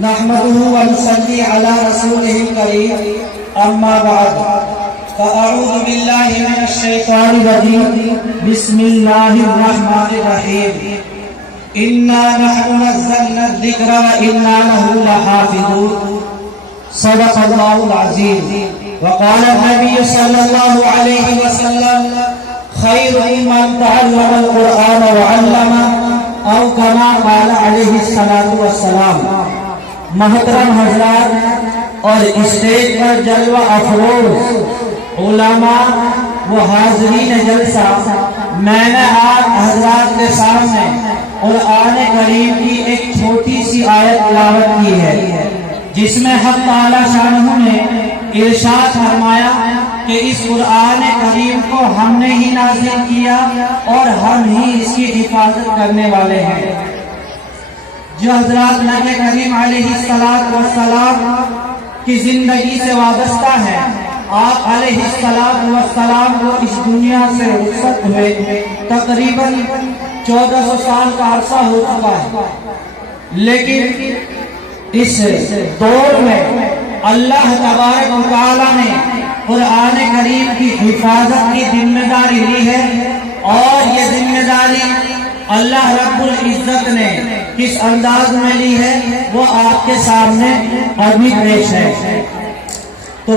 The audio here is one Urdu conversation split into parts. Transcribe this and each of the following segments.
نحمده ونصلي على رسوله الكريم اما بعد فاعوذ بالله من الشيطان الرجيم بسم الله الرحمن الرحيم انا نحن نزلنا الذكر وانا له لحافظون صدق الله العظيم وقال النبي صلى الله عليه وسلم خير من تعلم القرآن وعلمه او كما قال عليه الصلاة والسلام۔ محترم حضرات اور اسٹیج پر جلوہ افروز علماء و حاضرین جلسہ، میں نے آج حضرات کے سامنے قرآن کریم کی ایک چھوٹی سی آیت تلاوت کی ہے، جس میں حق تعالی شانہ نے ارشاد فرمایا کہ اس قرآن کریم کو ہم نے ہی نازل کیا اور ہم ہی اس کی حفاظت کرنے والے ہیں۔ جو حضرات نبی کریم علیہ السلام کی زندگی سے وابستہ ہے، آپ علیہ السلام کو اس دنیا سے رخصت ہوئے تقریباً 1400 سال کا عرصہ ہو چکا ہے، لیکن اس دور میں اللہ تبارک و تعالی نے قرآن کریم کی حفاظت کی ذمہ داری لی ہے، اور یہ ذمہ داری اللہ رب العزت نے کس انداز میں لی ہے وہ آپ کے سامنے ابھی پیش ہے۔ تو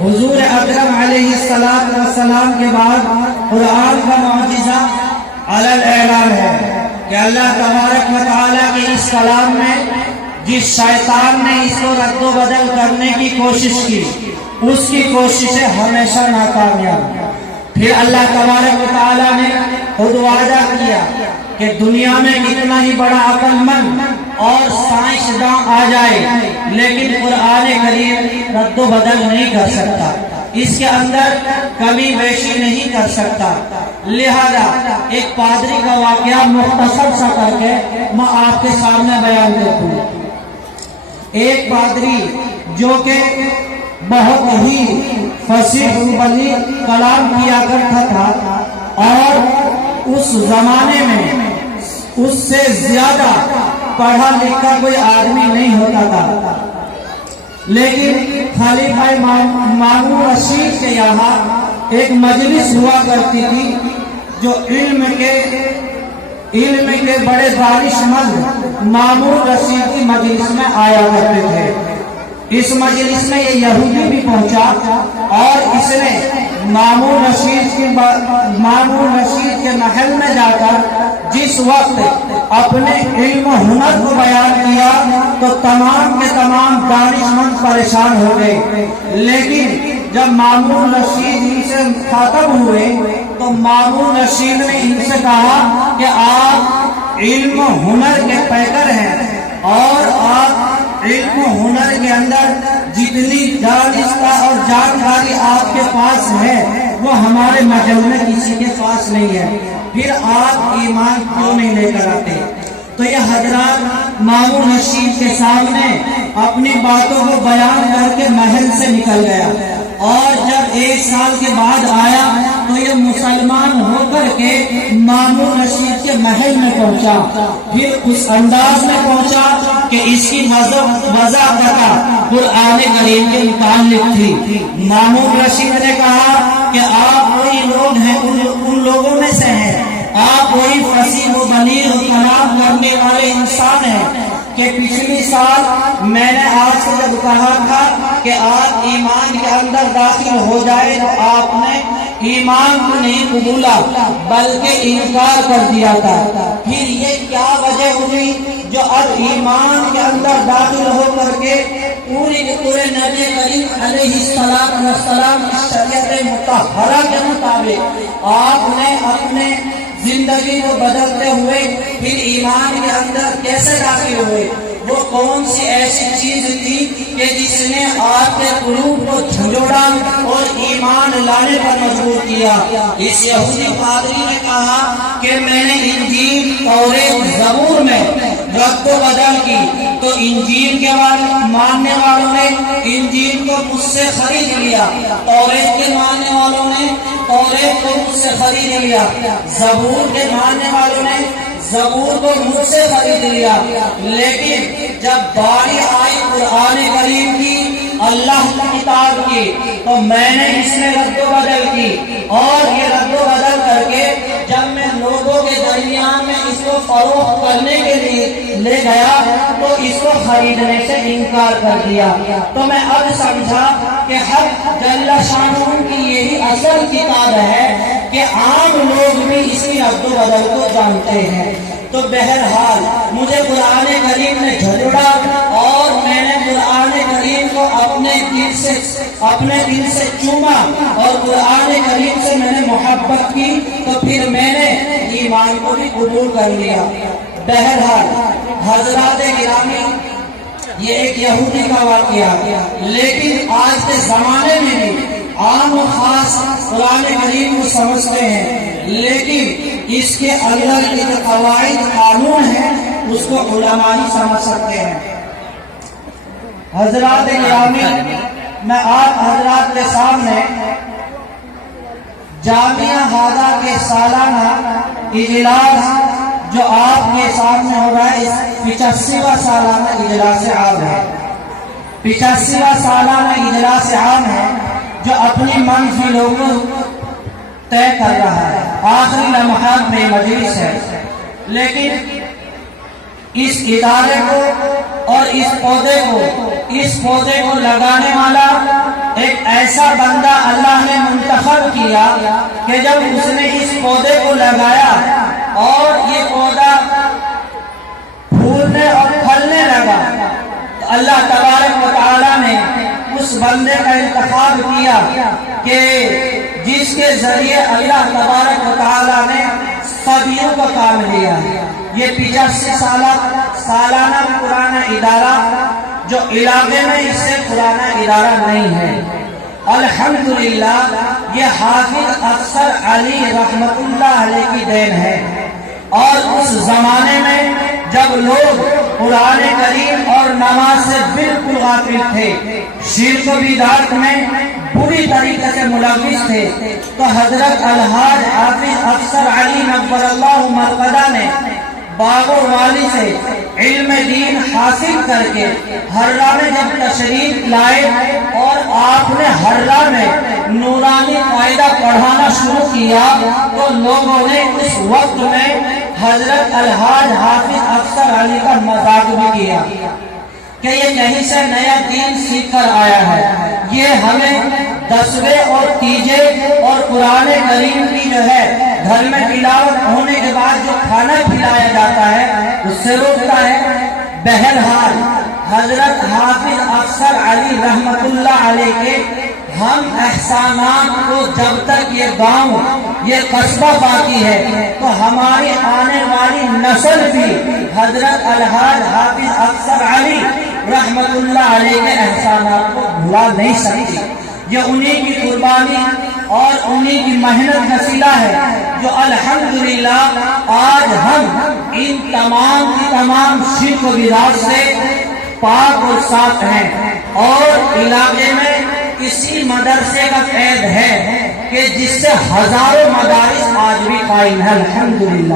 حضور اکرم علیہ السلام کے بعد قرآن کا معجزہ علی الاعلان ہے کہ اللہ تبارک و تعالی کے اس کلام میں جس شیطان نے اس کو رد و بدل کرنے کی کوشش کی، اس کی کوششیں ہمیشہ ناکامیاب۔ پھر اللہ تبارک و تعالی نے خود وعدہ کیا کہ دنیا میں کتنا ہی بڑا عقل مند اور سائنسداں آ جائے، لیکن قرآن کریم رد و بدل نہیں کر سکتا، اس کے اندر کمی بیشی نہیں کر سکتا۔ لہذا ایک پادری کا واقعہ مختصر سا کر کے میں آپ کے سامنے بیان کروں۔ ایک پادری جو کہ بہت ہی فصیح بلیغ کلام کیا کرتا تھا، اور اس زمانے میں اس سے زیادہ پڑھا لکھا کوئی آدمی نہیں ہوتا تھا، لیکن خلیفہ مامون رشید کے یہاں ایک مجلس ہوا کرتی تھی جو علم کے بڑے دانش مند مامون رشید کی مجلس میں آیا کرتے تھے۔ اس مجلس میں یہ یہودی بھی پہنچا اور اس نے مامون رشید کے محل میں جا کر جس وقت اپنے علم و ہنر کو بیان کیا تو تمام کے تمام دانشمند پریشان ہو گئے، لیکن جب مامون رشید ان سے مخاطب ہوئے تو مامون رشید نے ان سے کہا کہ آپ علم و ہنر کے پیکر ہیں، اور آپ علم و ہنر کے اندر جتنی دانستہ اور جانکاری آپ کے پاس ہے وہ ہمارے محل میں کسی کے پاس نہیں ہے، پھر آپ ایمان کیوں نہیں لے کر آتے؟ تو یہ حضرات مامون رشید کے سامنے اپنی باتوں کو بیان کر کے محل سے نکل گیا، اور جب 1 سال کے بعد آیا تو یہ مسلمان ہو کر کے مامون رشید کے محل میں پہنچا، پھر اس انداز میں پہنچا کہ اس کی وضاحت قرآن کریم کے متعلق تھی۔ مامون رشید نے کہا کہ آپ وہی لوگ ہیں، ان لوگوں میں سے ہیں، آپ وہی فصیح و بلیغ کلام کرنے والے انسان ہیں کہ پچھلی سال میں نے آپ سے جب کہا تھا کہ آپ ایمان کے اندر داخل ہو جائے تو آپ نے ایمان کو نہیں قبولا بلکہ انکار کر دیا تھا، پھر یہ کیا وجہ ہوئی جو اب ایمان کے اندر داخل ہو کر کے پورے نبی کریم علیہ السلام کی شریعت مطہرہ کے مطابق آپ نے اپنے زندگی کو بدلتے ہوئے پھر ایمان کے اندر کیسے داخل ہوئے؟ وہ کون سی ایسی چیز تھی کہ جس نے آپ کے قلوب کو جھنجھوڑا اور ایمان لانے پر مجبور کیا؟ اس یہودی پادری نے کہا کہ میں نے انجیل توریت زبور میں رد و بدل کی، تو انجیل کے ماننے والوں نے انجیل کو مجھ سے خرید لیا، توریت کے ماننے والوں نے توریت کو مجھ سے خرید لیا، زبور کے ماننے والوں نے زبور کو مجھ سے خرید لیا، لیکن جب باری آئی قرآن کریم کی، اللہ کی کتاب کی، تو میں نے اس میں رد و بدل کی، اور یہ رد و بدل کر کے جب میں لوگوں کے درمیان میں اس کو فروخت کرنے کے لیے لے گیا تو اس کو خریدنے سے انکار کر دیا۔ تو میں اب سمجھا کہ حق جل شانہ کی یہی اصل کتاب ہے کہ عام لوگ بھی اس کی رد و بدل کو جانتے ہیں۔ تو بہرحال مجھے قرآن کریم نے جھلڑا، اور میں نے قرآن کریم کو اپنے دل سے چوما، اور قرآن کریم سے میں نے محبت کی، تو پھر میں نے ایمان کو بھی قبول کر لیا۔ بہرحال حضرات گرامی، یہ ایک یہودی کا واقعہ، لیکن آج کے زمانے میں بھی عام و خاص قرآن کریم کو سمجھتے ہیں، لیکن اس کے اندر کے جو قواعد قانون ہیں اس کو علماء ہی سمجھ سکتے ہیں۔ حضرات گرامی، میں آپ حضرات کے سامنے جامعہ ہاذا کے سالانہ اجلاس جو آپ کے سامنے ہو رہا ہے، اس 85واں سالانہ اجلاس عام ہے۔ 85واں سالانہ اجلاس عام ہے جو اپنی منزلوں کو طے کر رہا ہے، آخری لمحات میں مجلس ہے، لیکن اس ادارے کو اور اس پودے کو لگانے والا ایک ایسا بندہ اللہ نے منتخب کیا کہ جب اس نے اس پودے کو لگایا اور یہ پودا پھولنے اور پھلنے لگا، تو اللہ تبارک و تعالیٰ نے اس بندے کا انتخاب کیا کہ جس کے ذریعے اللہ تبارک و تعالیٰ نے صدیوں کا کام لیا۔ یہ 85 سالانہ پرانا ادارہ جو علاقے میں اس سے پرانا ادارہ نہیں ہے، الحمدللہ یہ حافظ افسر علی رحمت اللہ علیہ کی دین ہے۔ اور اس زمانے میں جب لوگ قرآن کریم اور نماز سے بالکل غافل تھے، شرک و بدعت میں بری طریقے سے ملوث تھے، تو حضرت الحاج حافظ افسر علی نور اللہ مرقدہ نے باغ و والی سے علم دین حاصل کر کے ہررا میں جب تشریف لائے اور آپ نے ہررا میں نورانی قاعدہ پڑھانا شروع کیا، تو لوگوں نے اس وقت میں حضرت الحاج حافظ افسر علی کا مذاق بھی کیا کہ یہ کہیں سے نیا دین سیکھ کر آیا ہے۔ یہ ہمیں 10ویں اور 3 اور قرآن کریم کی جو ہے گھر میں تلاوت ہونے کے بعد جو کھانا کھلایا جاتا ہے اس سے روکتا ہے۔ بہرحال حضرت حافظ افسر علی رحمت اللہ علیہ کے ہم احسانات کو جب تک یہ گاؤں یہ قصبہ باقی ہے تو ہماری آنے والی نسل بھی حضرت الحاج حافظ افسر علی رحمت اللہ علیہ کے احسانات کو بھلا نہیں سکتی۔ یہ انہی کی قربانی اور انہی کی محنت کا صلہ ہے جو الحمدللہ آج ہم ان تمام شرک و بدعت سے پاک اور صاف ہیں، اور علاقے میں اسی مدرسے کا قید ہے کہ جس سے ہزاروں مدارس آج بھی قائم ہے الحمدللہ۔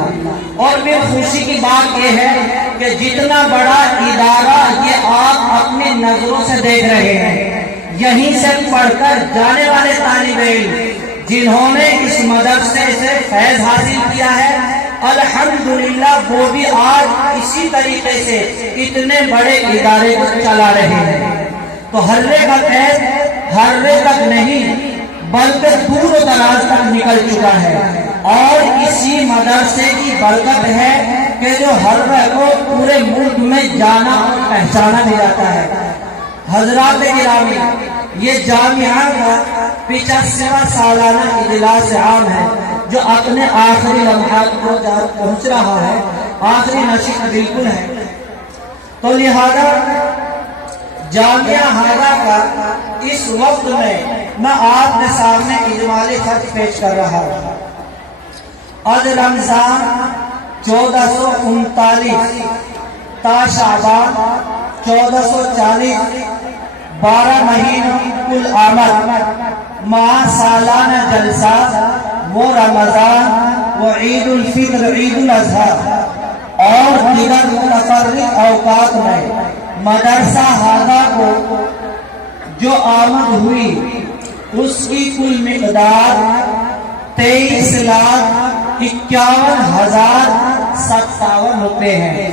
اور پھر خوشی کی بات یہ ہے کہ جتنا بڑا ادارہ یہ آپ اپنی نظروں سے دیکھ رہے ہیں، یہیں سے پڑھ کر جانے والے طالب علم جنہوں نے اس مدرسے سے فیض حاصل کیا ہے الحمدللہ وہ بھی آج اسی طریقے سے اتنے بڑے ادارے کو چلا رہے ہیں۔ تو ہررے کا قید ہررے تک نہیں بلکہ دور و دراز تک نکل چکا ہے، اور اسی مدرسے کی برکت ہے کہ جو ہررے کو پورے ملک میں جانا اور پہچانا بھی جاتا ہے۔ حضرات گرامی، یہ جامعہ کا 85واں سالانہ اجلاس عام ہے جو اپنے آخری لمحات کو پہنچ رہا ہے، آخری نشست بالکل ہے۔ تو لہذا جامعہ ہاذا کا اس وقت میں آپ کے سامنے اجمالی خط پیش کر رہا ہوں۔ از رمضان 1439 تا شعبان 1440 12 مہینوں کل آمد ماہ سالانہ جلسہ وہ رمضان وہ عید الفطر عید الاضحیٰ اور دیگر متفرق اوقات میں مدرسہ ہادہ کو جو آمد ہوئی اس کی کل مقدار 23,51,057 روپے ہے.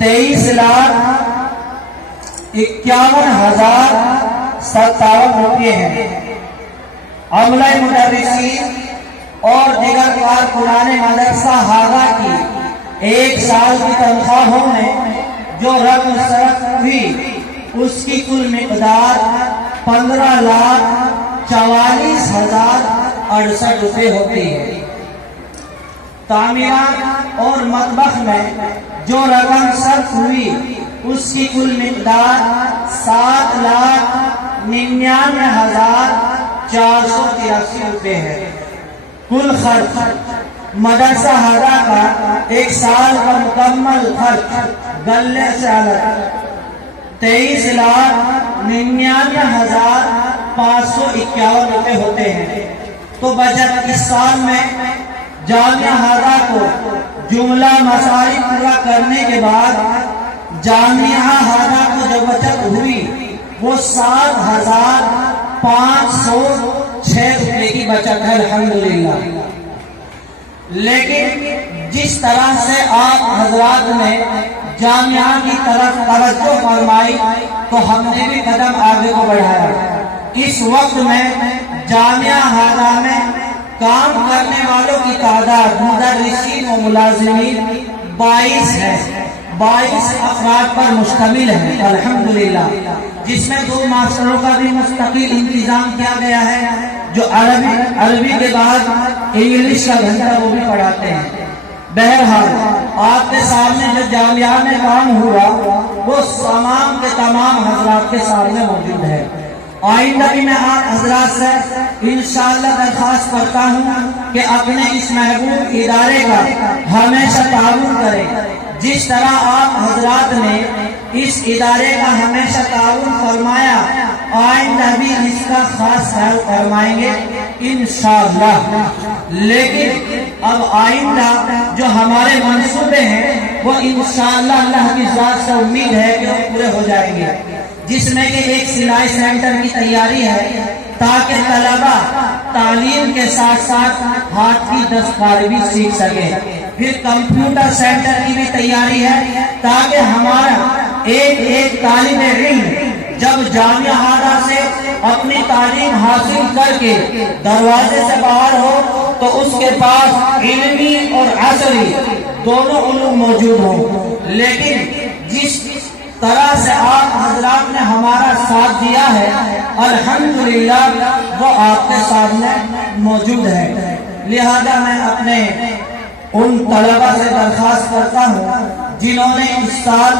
23,51,057 روپے ہیں. عملہ مدرسین اور دیگر کارکنان مدرسہ ہادہ کی ایک سال کی تنخواہوں میں جو رقم صرف ہوئی اس کی کل مقدار 15,44,068 روپے ہوتی ہے. تعمیرات اور مطبخ میں جو رقم صرف ہوئی اس کی کل مقدار 7,99,483 روپے ہے. کل خرچ مدرسہ ہادہ کا ایک سال کا مکمل خرچ غلے سے الگ 23,99,551 روپے ہوتے ہیں. تو بجٹ اس سال میں جامعہ ہادہ کو جملہ مصارف پورا کرنے کے بعد جامعہ ہادہ کو جو بچت ہوئی وہ 7,506 روپے کی بچت ہے الحمدللہ. لیکن جس طرح سے آپ حضرات نے جامعہ کی طرف توجہ فرمائی تو ہم نے بھی قدم آگے کو بڑھایا. اس وقت میں جامعہ ہادہ میں کام کرنے والوں کی تعداد مدرسین و ملازمین 22 ہے. 22 افراد پر مشتمل ہے الحمدللہ، جس میں 2 ماسٹروں کا بھی مستقل انتظام کیا گیا ہے جو عربی کے بعد انگلش کا گھنٹہ وہ بھی پڑھاتے ہیں. بہرحال آپ کے سامنے جو جامعہ میں کام ہوا وہ تمام کے تمام حضرات کے سامنے موجود ہے. آئندہ بھی میں آپ حضرات سے انشاءاللہ درخواست کرتا ہوں کہ اپنے اس محبوب ادارے کا ہمیشہ تعاون کریں. جس طرح آپ حضرات نے اس ادارے کا ہمیشہ تعاون فرمایا آئندہ بھی اس کا خاص خیال فرمائیں گے انشاءاللہ. لیکن اب آئندہ جو ہمارے منصوبے ہیں وہ انشاءاللہ اللہ کی ذات سے امید ہے کہ وہ پورے ہو جائیں گے، جس میں کہ ایک سلائی سینٹر کی تیاری ہے تاکہ طلبہ تعلیم کے ساتھ ساتھ ہاتھ کی دستکاری بھی سیکھ سکے. پھر کمپیوٹر سینٹر کی بھی تیاری ہے تاکہ ہمارا ایک طالب علم جب جامعہ ہادہ سے اپنی تعلیم حاصل کر کے دروازے سے باہر ہو تو اس کے پاس علمی اور عصری دونوں علوم موجود ہوں. لیکن جس طرح سے آپ حضرات نے ہمارا ساتھ دیا ہے الحمدللہ وہ آپ کے سامنے موجود ہے. لہذا میں اپنے ان طلبہ سے درخواست کرتا ہوں جنہوں نے اس سال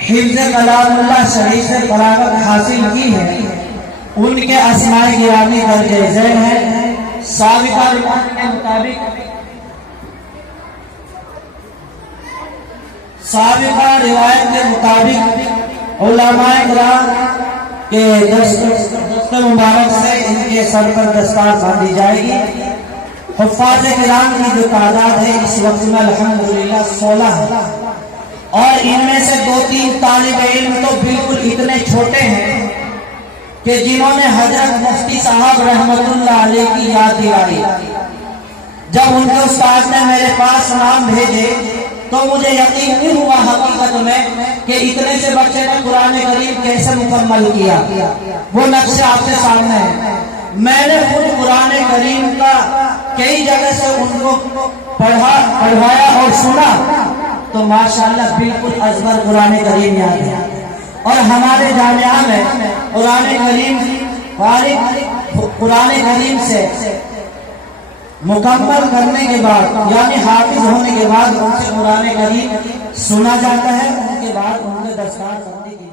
حفظ کلام اللہ شریف سے فراغت حاصل کی ہے ان کے اسماء گرامی درج ذیل ہے. سابقہ روایت کے مطابق علماء کرام کے دست مبارک سے ان کے سر پر دستار باندھی جائے گی. حفاظ کرام کی جو تعداد ہے اس وقت میں الحمدللہ 16 ہے اور ان میں سے 2-3 طالب علم تو بالکل اتنے چھوٹے ہیں کہ جنہوں نے حضرت مفتی صاحب رحمت اللہ علیہ کی یاد دلائی. جب ان کے استاد نے میرے پاس نام بھیجے تو مجھے یقین نہیں ہوا حقیقت میں کہ اتنے سے بچے نے قرآن کریم کیسے مکمل کیا. وہ نقشہ آپ کے سامنے ہے. میں نے خود قرآن کریم کا کئی جگہ سے ان کو پڑھایا اور سنا تو ماشاءاللہ بالکل ازبر قرآن کریم یاد ہے. اور ہمارے جامعہ میں قرآن کریم سے مکمل کرنے کے بعد یعنی حافظ ہونے کے بعد ان سے قرآن کریم سنا جاتا ہے، ان کے بعد ان کے دستار بندی کی